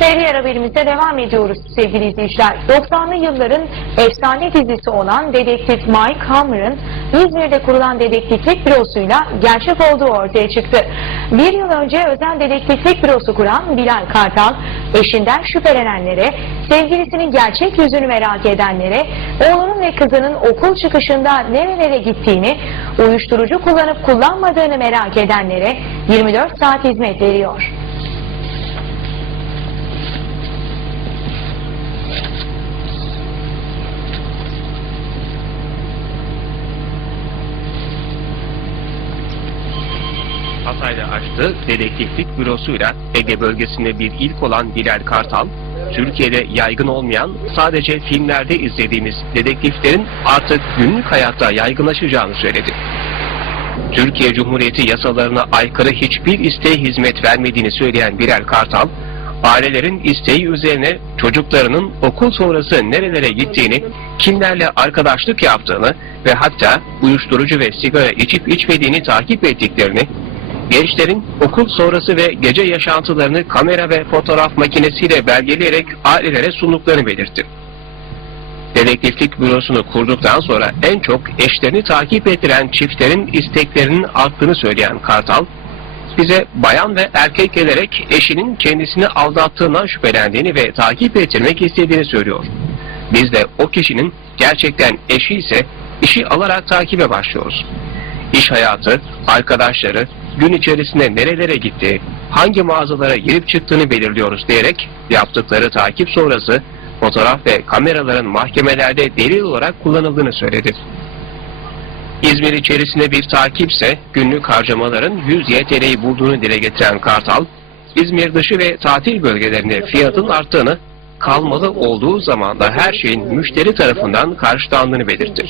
Diğer haberimize devam ediyoruz sevgili izleyiciler. 90'lı yılların efsane dizisi olan Dedektif Mike Hammer'ın İzmir'de kurulan dedektiflik bürosuyla gerçek olduğu ortaya çıktı. Bir yıl önce özel dedektiflik bürosu kuran Bilal Kartal, eşinden şüphelenenlere, sevgilisinin gerçek yüzünü merak edenlere, oğlunun ve kızının okul çıkışında nerelere gittiğini, uyuşturucu kullanıp kullanmadığını merak edenlere 24 saat hizmet veriyor. Hatay'da açtığı dedektiflik bürosuyla Ege bölgesinde bir ilk olan Bilal Kartal, Türkiye'de yaygın olmayan sadece filmlerde izlediğimiz dedektiflerin artık günlük hayatta yaygınlaşacağını söyledi. Türkiye Cumhuriyeti yasalarına aykırı hiçbir isteğe hizmet vermediğini söyleyen Bilal Kartal, ailelerin isteği üzerine çocuklarının okul sonrası nerelere gittiğini, kimlerle arkadaşlık yaptığını ve hatta uyuşturucu ve sigara içip içmediğini takip ettiklerini, gençlerin okul sonrası ve gece yaşantılarını kamera ve fotoğraf makinesiyle belgeleyerek ailelere sunduklarını belirtti. Dedektiflik bürosunu kurduktan sonra en çok eşlerini takip ettiren çiftlerin isteklerinin arttığını söyleyen Kartal, bize bayan ve erkek gelerek eşinin kendisini aldattığından şüphelendiğini ve takip ettirmek istediğini söylüyor. Biz de o kişinin gerçekten eşi ise işi alarak takibe başlıyoruz. İş hayatı, arkadaşları, gün içerisinde nerelere gitti, hangi mağazalara girip çıktığını belirliyoruz diyerek yaptıkları takip sonrası fotoğraf ve kameraların mahkemelerde delil olarak kullanıldığını söyledi. İzmir içerisinde bir takipse günlük harcamaların 100 YTL'yi bulduğunu dile getiren Kartal, İzmir dışı ve tatil bölgelerinde fiyatın arttığını, kalmalı olduğu zaman da her şeyin müşteri tarafından karşılandığını belirtti.